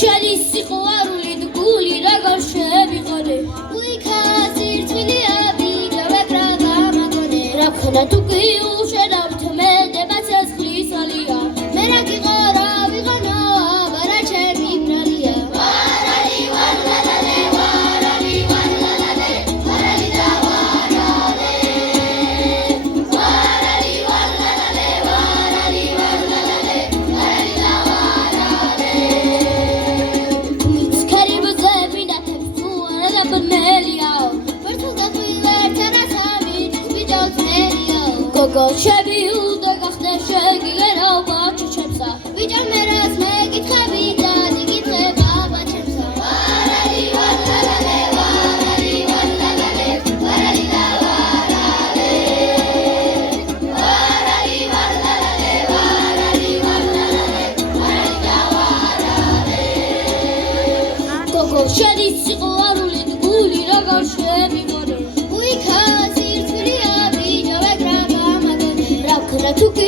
შენი სიყვარული გული როგორ შემიყოლე რა ქნა თუ კი უშენავთ მე დემაცას ხლისალია მე რა გიყარა ვიღანო აბარა ჩემი ბრალია ვარალი ვალალალე ვარალი ვალალალე ვარალი და ვარალე ვარალი ვალალალე ვარალი ვალალალე ვარალი და ვარალე მიცქარი ბზები და თემსუ არა ბნელიაო გოგო შევი უნდა გახდე შეგიგერო ბაჩჩემსა ვიჯა მე რას მეკითხები და იგითხე ბაბაჩემსა ვარალი ვალალალე ვარალი ვალალალე ვარალი და ვარალე ვარალი ვალალალე ვარალი ვალალალე ვარალი და ვარალე გოგო შენი სიყვარული გული როგორ შემიყოლე უიქა სირცვილია თუ კი